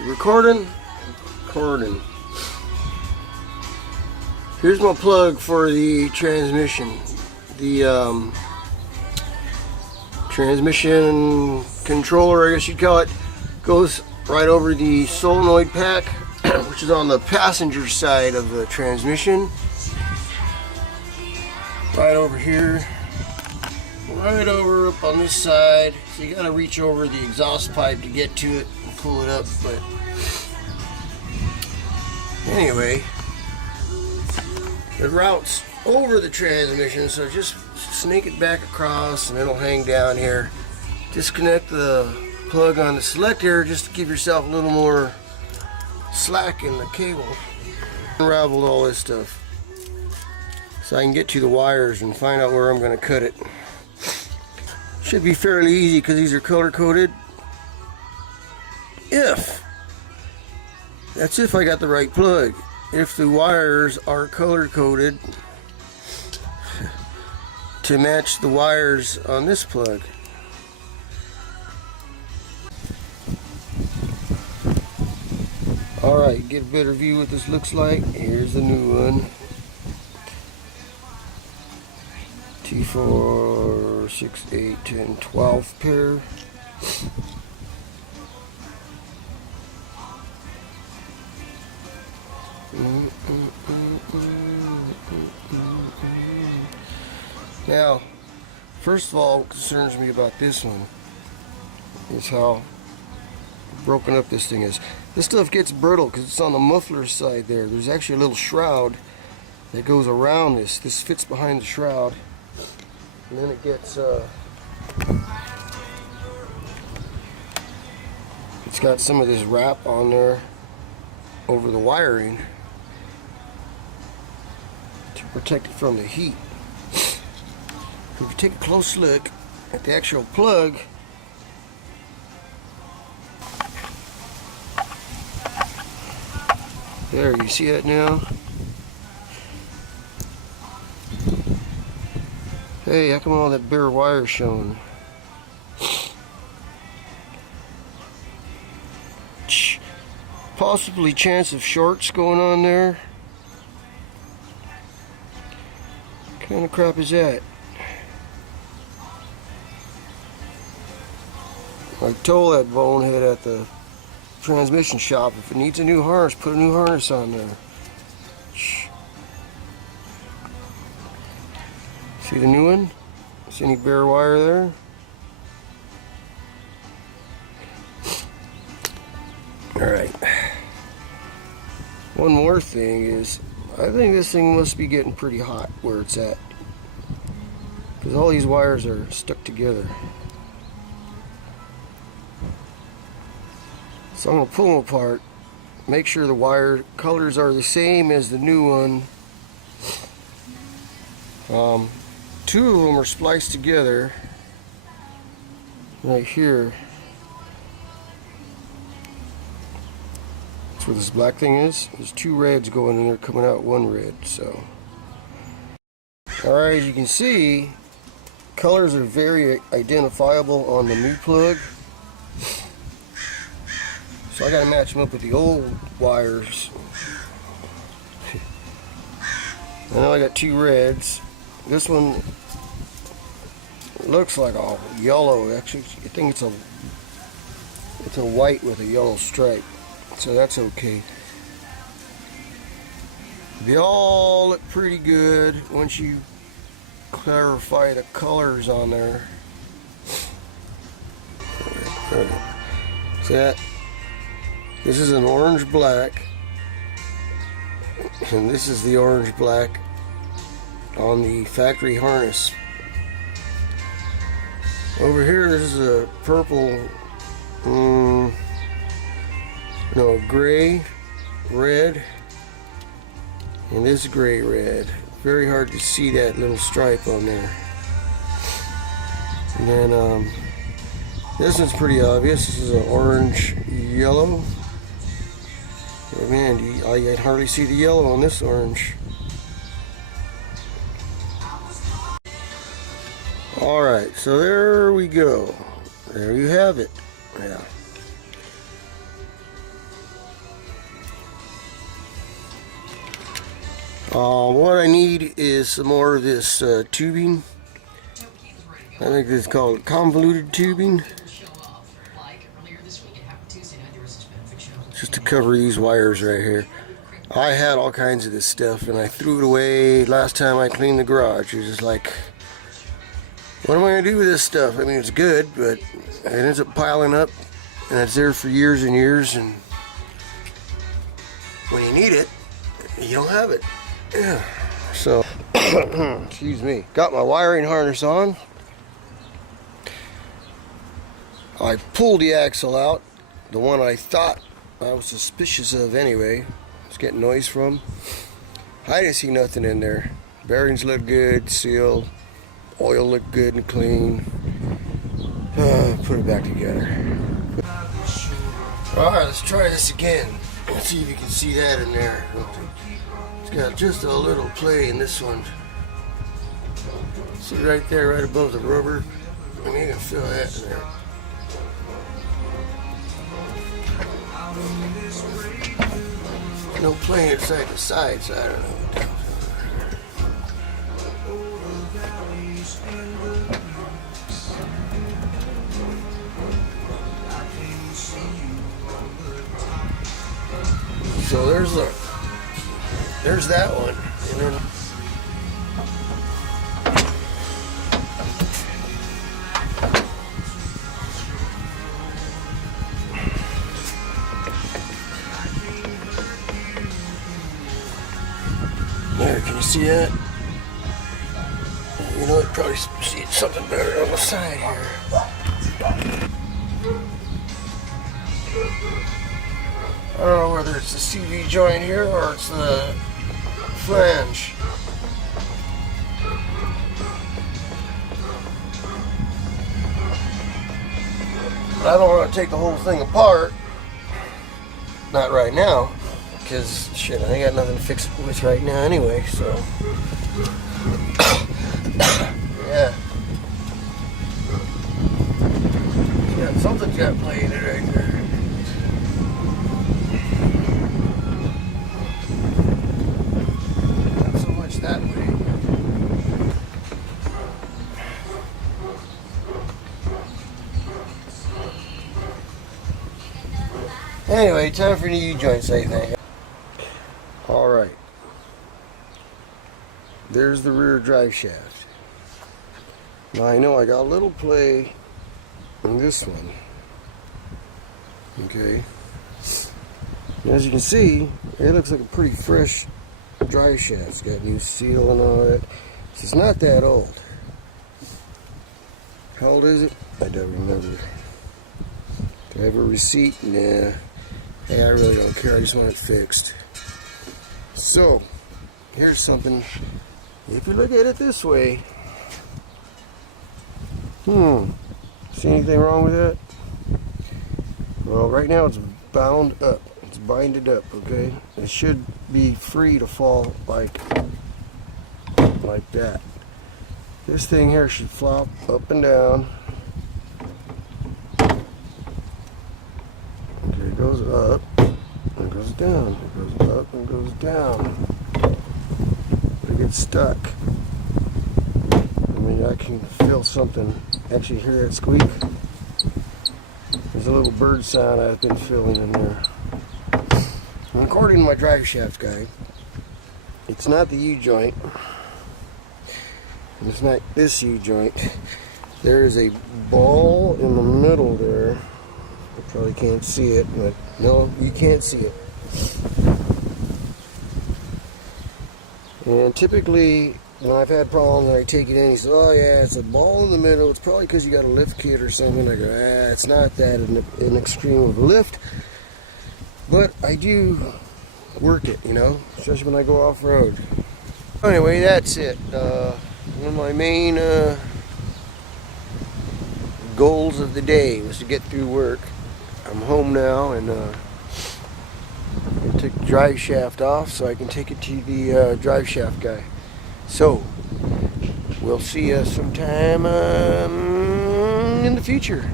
Recording? Recording. Here's my plug for the transmission. The transmission controller, I guess you'd call it, goes right over the solenoid pack, which is on the passenger side of the transmission. Right over here. Right over up on this side. So you gotta reach over the exhaust pipe to get to it and pull it up, but anyway, it routes over the transmission, so just snake it back across and it'll hang down here. Disconnect the plug on the selector just to give yourself a little more slack in the cable. Unraveled all this stuff so I can get to the wires and find out where I'm going to cut it. Should be fairly easy because these are color coded. That's if I got the right plug. If the wires are color coded to match the wires on this plug. Alright, get a better view what this looks like. Here's the new one. 2, 4, 6, 8, 10, 12 pair. Now, first of all, what concerns me about this one is how broken up this thing is. This stuff gets brittle because it's on the muffler side there. There's actually a little shroud that goes around this. This fits behind the shroud. And then it gets, it's got some of this wrap on there over the wiring to protect it from the heat. If you take a close look at the actual plug, there, you see that now? Hey, how come all that bare wire showing? Possibly chance of shorts going on there. What kind of crap is that? I told that bonehead at the transmission shop, if it needs a new harness, put a new harness on there. See the new one? See any bare wire there? Alright. One more thing is, I think this thing must be getting pretty hot where it's at, because all these wires are stuck together. So I'm going to pull them apart, make sure the wire colors are the same as the new one. Two of them are spliced together right here. That's where this black thing is. There's two reds going in there, coming out one red. So, alright, as you can see, colors are very identifiable on the new plug. So I gotta match them up with the old wires. I know I got two reds. This one looks like a yellow. Actually, I think it's a white with a yellow stripe. So that's okay. They all look pretty good once you clarify the colors on there. See that? This is an orange black, and this is the orange black on the factory harness. Over here, this is a purple, gray, red, and this gray red. Very hard to see that little stripe on there. And then this one's pretty obvious. This is an orange yellow. Oh man, I hardly see the yellow on this orange. Alright, so there we go. There you have it. Yeah. What I need is some more of this tubing. I think it's called convoluted tubing. Just to cover these wires right here. I had all kinds of this stuff and I threw it away last time I cleaned the garage. It was just like, what am I going to do with this stuff? I mean, it's good, but it ends up piling up and it's there for years and years, and when you need it, you don't have it. Yeah. So, excuse me. Got my wiring harness on. I pulled the axle out, the one I thought I was suspicious of anyway. I was getting noise from. I didn't see nothing in there. Bearings look good, sealed. Oil looked good and clean. Put it back together. Alright, let's try this again. Let's see if you can see that in there. It's got just a little play in this one. See right there, right above the rubber? And you can feel that in there. No play inside the sides, so I don't know what that was. So there's that one. And then there, can you see that? You know, I'd probably see something better on the side here. I don't know whether it's the CV joint here or it's the flange. But I don't want to take the whole thing apart. Not right now. Because, shit, I ain't got nothing to fix it with right now anyway, so. Yeah. Yeah, something's got play in it right there. Not so much that way. Anyway, time for the U-joints, I think. Alright, there's the rear drive shaft. Now I know I got a little play in this one. Okay, and as you can see, it looks like a pretty fresh drive shaft. It's got new seal and all that. It's not that old. How old is it? I don't remember. Do I have a receipt? Nah. Hey, I really don't care, I just want it fixed. So, here's something, if you look at it this way, see anything wrong with that? Well, right now it's bound up, it's binded up, okay? It should be free to fall like that. This thing here should flop up and down. Okay, it goes up. It goes down, it goes up and goes down. It gets stuck. I mean, I can feel something. Actually, hear that squeak? There's a little bird sound I've been feeling in there. And according to my drive shaft guy, it's not the U-joint. It's not this U-joint. There is a ball in the middle there. You probably can't see it, but no, you can't see it. And typically, when I've had problems and I take it in, he says, oh yeah, it's a ball in the middle. It's probably because you got a lift kit or something. I go, it's not that an extreme of a lift. But I do work it, you know, especially when I go off-road. Anyway, that's it. One of my main goals of the day was to get through work. I'm home now, and I took the drive shaft off so I can take it to the drive shaft guy. So, we'll see you sometime in the future.